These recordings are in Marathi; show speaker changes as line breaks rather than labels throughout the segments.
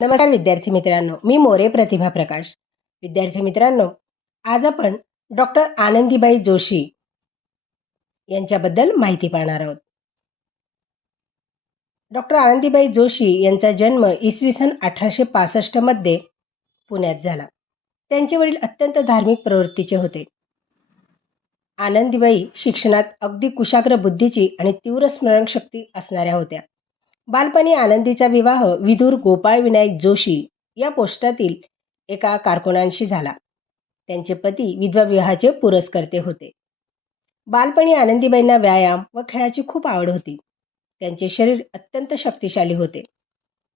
नमस्कार विद्यार्थी मित्रांनो मी मोरे प्रतिभा प्रकाश. विद्यार्थी मित्रांनो आज आपण डॉक्टर आनंदीबाई जोशी यांच्याबद्दल माहिती पाहणार आहोत. डॉक्टर आनंदीबाई जोशी यांचा जन्म इसवी सन अठराशे पासष्टमध्ये पुण्यात झाला. त्यांचे वडील अत्यंत धार्मिक प्रवृत्तीचे होते. आनंदीबाई शिक्षणात अगदी कुशाग्र बुद्धीची आणि तीव्र स्मरणशक्ती असणाऱ्या होत्या. बालपणी आनंदीचा विवाह विदूर गोपाळ विनायक जोशी या पोस्टातील एका कारकुनांशी झाला. त्यांचे पती विधवा विवाहाचे पुरस्कर्ते होते. बालपणी आनंदीबाईंना व्यायाम व खेळाची खूप आवड होती. त्यांचे शरीर अत्यंत शक्तिशाली होते.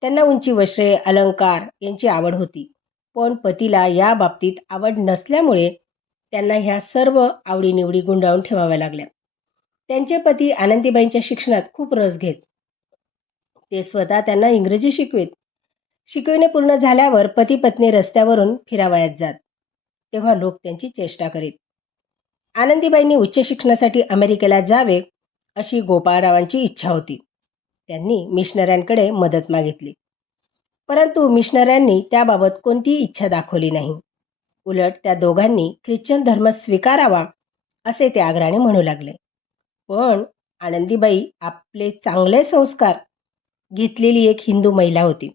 त्यांना उंची वस्त्रे अलंकार यांची आवड होती. पण पतीला या बाबतीत आवड नसल्यामुळे त्यांना ह्या सर्व आवडीनिवडी गुंडाळून ठेवाव्या लागल्या. त्यांचे पती आनंदीबाईंच्या शिक्षणात खूप रस घेत ते स्वतः त्यांना इंग्रजी शिकवित. शिकविणे पूर्ण झाल्यावर पती पत्नी रस्त्यावरून फिरावयात जात. तेव्हा लोक त्यांची चेष्टा करीत. आनंदीबाईंनी उच्च शिक्षणासाठी अमेरिकेला जावे अशी गोपाळरावांची इच्छा होती. त्यांनी मिशनऱ्यांकडे मदत मागितली. परंतु मिशनऱ्यांनी त्याबाबत कोणतीही इच्छा दाखवली नाही. उलट त्या दोघांनी ख्रिश्चन धर्म स्वीकारावा असे ते आग्राने म्हणू लागले. पण आनंदीबाई आपले चांगले संस्कार घेतलेली एक हिंदू महिला होती.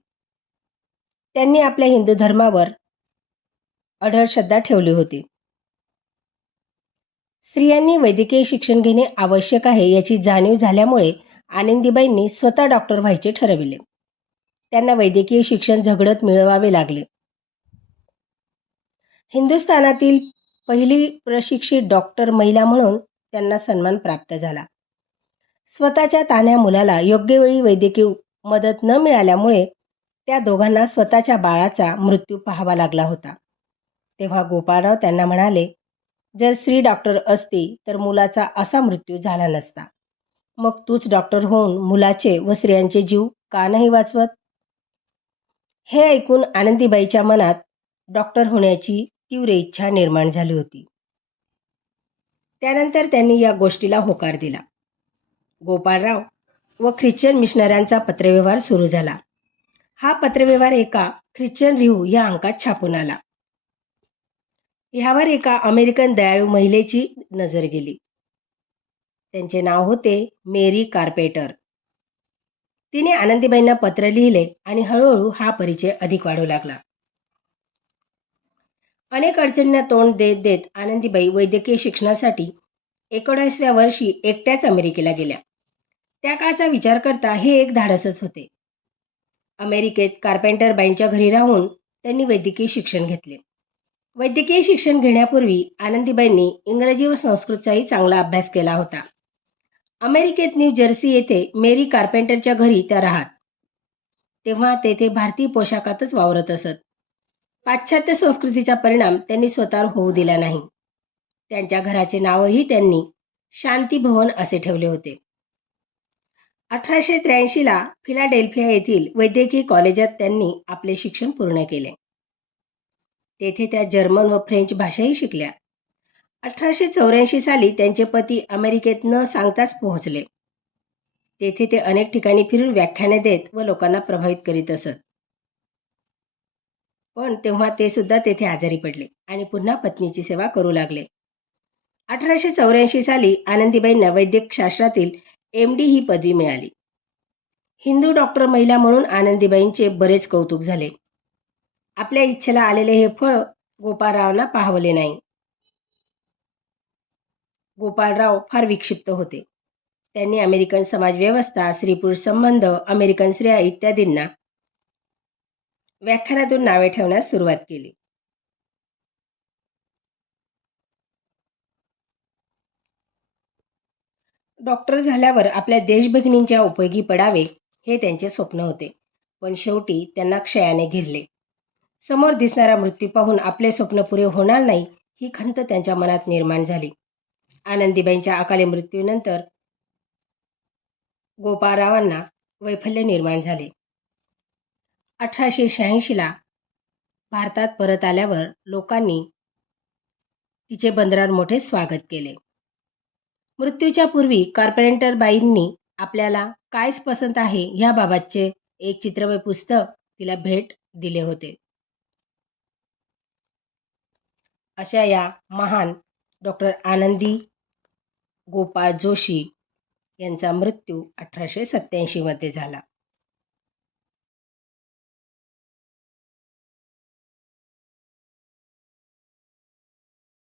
त्यांनी आपल्या हिंदू धर्मावर अढळ श्रद्धा ठेवली होती. स्त्रियांनी वैद्यकीय शिक्षण घेणे आवश्यक आहे याची जाणीव झाल्यामुळे आनंदीबाईंनी स्वतः डॉक्टर व्हायचे ठरविले. त्यांना वैद्यकीय शिक्षण झगडत मिळवावे लागले. हिंदुस्थानातील पहिली प्रशिक्षित डॉक्टर महिला म्हणून त्यांना सन्मान प्राप्त झाला. स्वतःच्या तान्या मुलाला योग्य वेळी वैद्यकीय मदत न मिळाल्यामुळे त्या दोघांना स्वतःच्या बाळाचा मृत्यू पाहावा लागला होता. तेव्हा गोपाळराव त्यांना म्हणाले जर स्त्री डॉक्टर असती तर मुलाचा असा मृत्यू झाला नसता. मग तूच डॉक्टर होऊन मुलाचे व स्त्रियांचे जीव का नाही वाचवत? हे ऐकून आनंदीबाईच्या मनात डॉक्टर होण्याची तीव्र इच्छा निर्माण झाली होती. त्यानंतर त्यांनी या गोष्टीला होकार दिला. गोपाळराव व ख्रिश्चन मिशनऱ्यांचा पत्रव्यवहार सुरू झाला. हा पत्रव्यवहार एका ख्रिश्चन रिव्ह्यू या अंकात छापून आला. ह्यावर एका अमेरिकन दयाळू महिलेची नजर गेली. त्यांचे नाव होते मेरी कार्पेटर. तिने आनंदीबाईंना पत्र लिहिले आणि हळूहळू हा परिचय अधिक वाढू लागला. अनेक अडचणींना तोंड देत देत आनंदीबाई वैद्यकीय शिक्षणासाठी एकोणीसव्या वर्षी एकट्याच अमेरिकेला गेल्या. त्या काळचा विचार करता हे एक धाडसच होते. अमेरिकेत कार्पेंटर बाईंच्या घरी राहून त्यांनी वैद्यकीय शिक्षण घेतले. वैद्यकीय शिक्षण घेण्यापूर्वी आनंदीबाईंनी इंग्रजी व संस्कृतचाही चांगला अभ्यास केला होता. अमेरिकेत न्यू जर्सी येथे मेरी कार्पेंटरच्या घरी त्या राहत. तेव्हा तेथे भारतीय पोशाखातच वावरत असत. पाश्चात्य संस्कृतीचा परिणाम त्यांनी स्वतःवर होऊ दिला नाही. त्यांच्या घराचे नावही त्यांनी शांती भवन असे ठेवले होते. अठराशे त्र्याऐंशीला फिलाडेल्फिया येथील वैद्यकीय कॉलेजात त्यांनी आपले शिक्षण पूर्ण केले. तेथे त्या जर्मन व फ्रेंच भाषाही शिकल्या. अठराशे चौऱ्याऐंशी साली त्यांचे पती अमेरिकेत न सांगताच पोहोचले. तेथे ते अनेक ठिकाणी फिरून व्याख्याने देत व लोकांना प्रभावित करीत असत. पण तेव्हा ते सुद्धा तेथे आजारी पडले आणि पुन्हा पत्नीची सेवा करू लागले. अठराशे चौऱ्याऐंशी साली आनंदीबाईंना वैद्यक शास्त्रातील एम डी ही पदवी मिळाली. हिंदू डॉक्टर महिला म्हणून आनंदीबाईंचे बरेच कौतुक झाले. आपल्या इच्छेला आलेले हे फळ गोपाळरावांना पाहवले नाही. गोपाळराव फार विक्षिप्त होते. त्यांनी अमेरिकन समाजव्यवस्था स्त्री पुरुष संबंध अमेरिकन स्त्रिया इत्यादींना व्याख्यानातून नावे ठेवण्यास सुरुवात केली. डॉक्टर झाल्यावर आपल्या देशभगिनींच्या उपयोगी पडावे हे त्यांचे स्वप्न होते. पण शेवटी त्यांना क्षयाने घिरले. समोर दिसणारा मृत्यू पाहून आपले स्वप्न पुरे होणार नाही ही खंत त्यांच्या मनात निर्माण झाली. आनंदीबाईंच्या अकाली मृत्यूनंतर गोपाळरावांना वैफल्य निर्माण झाले. अठराशे शहाऐंशीला भारतात परत आल्यावर लोकांनी तिचे बंदरावर मोठे स्वागत केले. मृत्यूच्या पूर्वी कार्पेंटर बाईंनी आपल्याला कायच पसंत आहे ह्याबाबतचे एक चित्रमय पुस्तक तिला भेट दिले होते. अशा या महान डॉक्टर आनंदी गोपाळ जोशी यांचा मृत्यू अठराशे सत्याऐंशीमध्ये झाला.